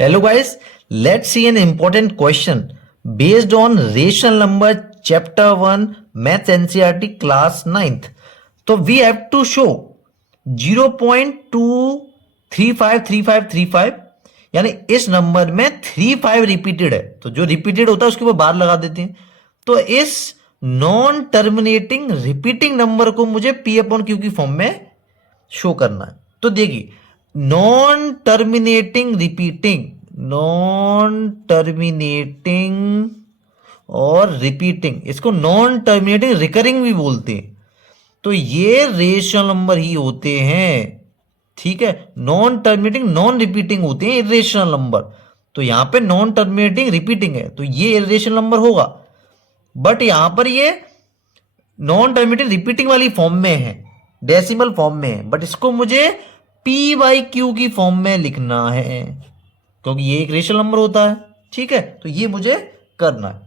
Hello guys, let's see an important question based on rational number chapter 1 maths NCERT class 9th. तो we have to show 0.2353535 यानी इस number में 35 repeated है, तो जो repeated होता है उसके ऊपर बार लगा देते हैं। तो इस नॉन टर्मिनेटिंग रिपीटिंग नंबर को मुझे P अपॉन Q की फॉर्म में शो करना है। तो देखिए नॉन टर्मिनेटिंग और रिपीटिंग, इसको नॉन टर्मिनेटिंग रिकरिंग भी बोलते हैं। तो ये रेशनल नंबर ही होते हैं, ठीक है। नॉन टर्मिनेटिंग नॉन रिपीटिंग होते हैं इरेशनल नंबर। तो यहां पे नॉन टर्मिनेटिंग रिपीटिंग है तो ये इरेशनल नंबर होगा, बट यहां पर ये नॉन टर्मिनेटिंग रिपीटिंग वाली फॉर्म में है, डेसिमल फॉर्म में है, बट इसको मुझे P बाई क्यू की फॉर्म में लिखना है क्योंकि ये एक रेशनल नंबर होता है, ठीक है। तो ये मुझे करना है।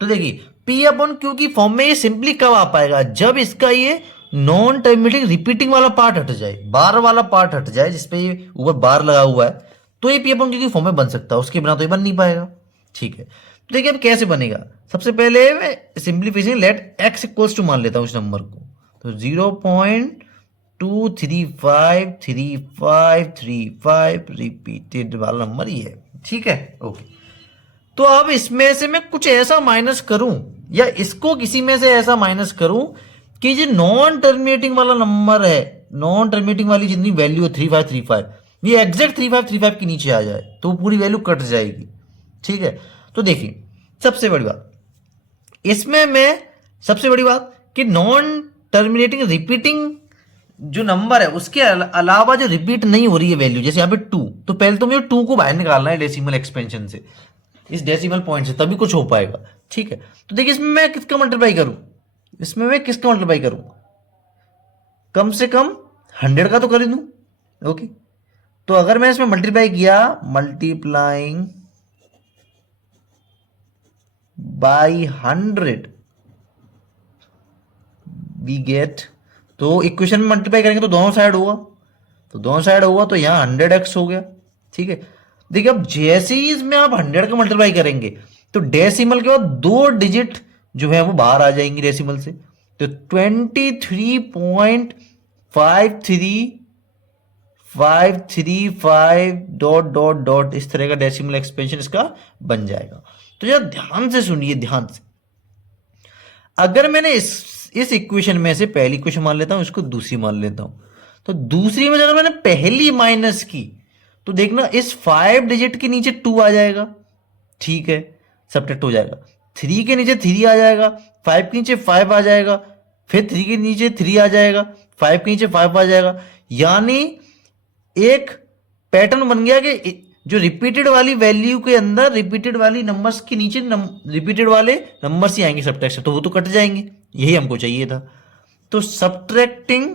तो देखिए P अपॉन क्यू की फॉर्म में ये सिंपली कब आ पाएगा, जब इसका ये नॉन टर्मिनेटिंग रिपीटिंग वाला पार्ट हट जाए, बार वाला पार्ट हट जाए जिसपे ये ऊपर बार लगा हुआ है, तो ये P अपॉन क्यू की फॉर्म में बन सकता है, उसके बिना तो ये बन नहीं पाएगा, ठीक है। तो देखिए अब कैसे बनेगा। सबसे पहले मैं simplification let x equals to मान लेता हूं इस नंबर को। तो 0.2353535 रिपीटेड वाला नंबर ये है, ठीक है, ओके। तो अब इसमें से मैं कुछ ऐसा माइनस करूं या इसको किसी में से ऐसा माइनस करूं कि जो नॉन टर्मिनेटिंग वाला नंबर है, नॉन टर्मिनेटिंग वाली जितनी वैल्यू है 3535, ये एग्जैक्ट 3535 के नीचे आ जाए तो पूरी वैल्यू कट जाएगी, ठीक है। तो देखिए सबसे बड़ी बात इसमें मैं सबसे बड़ी बात कि नॉन टर्मिनेटिंग रिपीटिंग जो नंबर है उसके अलावा जो रिपीट नहीं हो रही है वैल्यू, जैसे यहाँ पे 2, तो पहले तो मुझे 2 को बाहर निकालना है डेसिमल एक्सपेंशन से, इस डेसिमल पॉइंट से, तभी कुछ हो पाएगा, ठीक है। तो देखिए इसमें मैं किसका मल्टीप्लाई करूं, इसमें मैं किसका मल्टीप्लाई करूं, कम से कम 100 का तो कर ही दूं, ओके। तो अगर मैं इसमें मल्टीप्लाई किया, मल्टीप्लाइंग बाई 100 वी गेट, तो इक्वेशन में मल्टीप्लाई करेंगे तो दोनों साइड होगा, तो यहां 100x हो गया, ठीक है। देखिए अब जैसे ही इसमें आप 100 का मल्टीप्लाई करेंगे तो डेसिमल के बाद 2 डिजिट जो है वो बाहर आ जाएंगी डेसिमल से, तो 23.53535 डॉट डॉट डॉट इस तरह का डेसिमल एक्सपेंशन इसका बन जाएगा। तो यार ध्यान से सुनिए, ध्यान से। अगर मैंने इस इक्वेशन में से पहली इक्वेशन मान लेता हूं, इसको दूसरी मान लेता हूं, तो दूसरी में अगर मैंने पहली माइनस की तो देखना इस 5 डिजिट के नीचे 2 आ जाएगा, ठीक है, सबट्रैक्ट हो जाएगा। 3 के नीचे 3 आ जाएगा, 5 के नीचे 5 आ जाएगा, फिर 3 के नीचे 3 आ जाएगा, 5 के नीचे 5 आ जाएगा। यानी एक पैटर्न बन गया कि जो रिपीटेड वाली वैल्यू के अंदर रिपीटेड वाली नंबर्स के नीचे रिपीटेड वाले नंबर्स ही आएंगे सबट्रैक्शन, तो वो तो कट जाएंगे, यही हमको चाहिए था। तो सब्ट्रैक्टिंग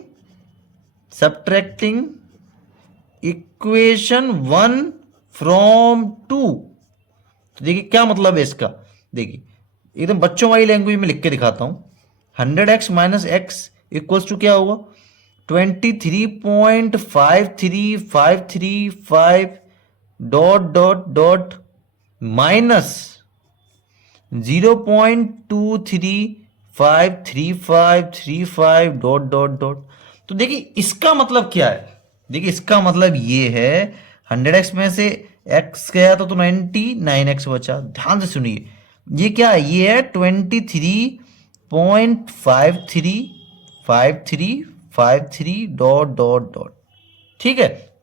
इक्वेशन 1 फ्रॉम 2, तो देखिए क्या मतलब है इसका। देखिए एकदम बच्चों वाली लैंग्वेज में लिख के दिखाता हूं। 100x minus x equals to क्या होगा, 23.53535 dot dot dot minus 0.233535 dot dot dot. तो देखिए इसका मतलब क्या है, देखिए इसका मतलब ये है 100x में से x गया तो 99x बचा। ध्यान से सुनिए, ये क्या है, ये है 23.535353 डॉट डॉट डॉट, ठीक है।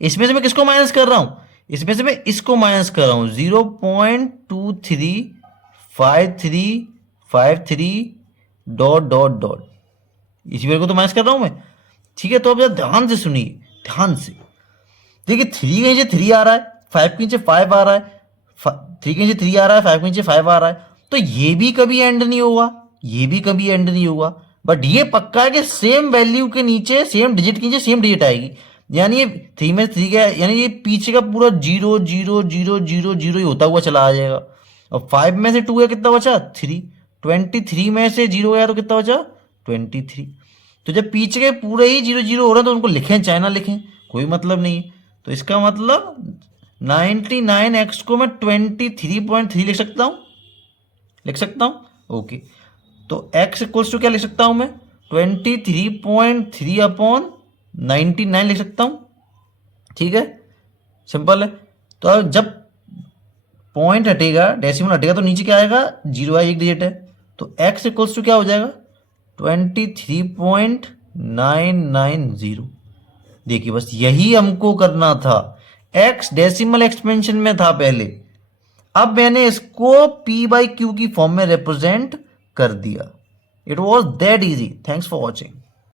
इसमें से मैं किसको माइनस कर रहा हूं, इसमें से मैं इसको माइनस कर रहा हूं 0.235353 डॉट डॉट डॉट, इसी वैल्यू को तो माइनस कर रहा हूं मैं, ठीक है। तो अब ध्यान से सुनिए, ध्यान से देखिए 3 के नीचे 3 आ रहा है, 5 के नीचे 5 आ रहा है, 3 के नीचे 3 आ रहा है, 5 के नीचे 5 आ रहा है, तो ये भी कभी एंड नहीं होगा, ये भी कभी एंड नहीं होगा। बट ये पक्का है कि सेम वैल्यू के नीचे सेम डिजिट के नीचे सेम डिजिट आएगी, यानी ये 3 में 3 का, यानी ये पीछे का पूरा 0 0 0 0 0 ही होता हुआ चला आ जाएगा। अब 5 में से 2 गया, कितना बचा 3, 23 में से 0 गया तो कितना बचा 23। तो जब पीछे के पूरे ही 0 0 हो रहे हैं तो उनको लिखें चाहे ना लिखें कोई मतलब नहीं है। तो इसका मतलब 99x को मैं 23.3 लिख सकता हूं ओके। तो x इक्वल्स टू क्या लिख सकता हूं मैं 23.3 अपॉन 99 लिख सकता हूं। ठीक है, सिंपल है। तो अब जब पॉइंट हटेगा, डेसिमल हटेगा, तो नीचे क्या आएगा, जीरो है, एक डिजिट है। तो x इक्वल्स टू क्या हो जाएगा 23.990। देखिए बस यही हमको करना था। x डेसिमल एक्सपेंशन में था पहले, अब मैंने इसको p बाई क्यू की फॉर्म में रिप्रेजेंट कर दिया। It was that easy. Thanks for watching.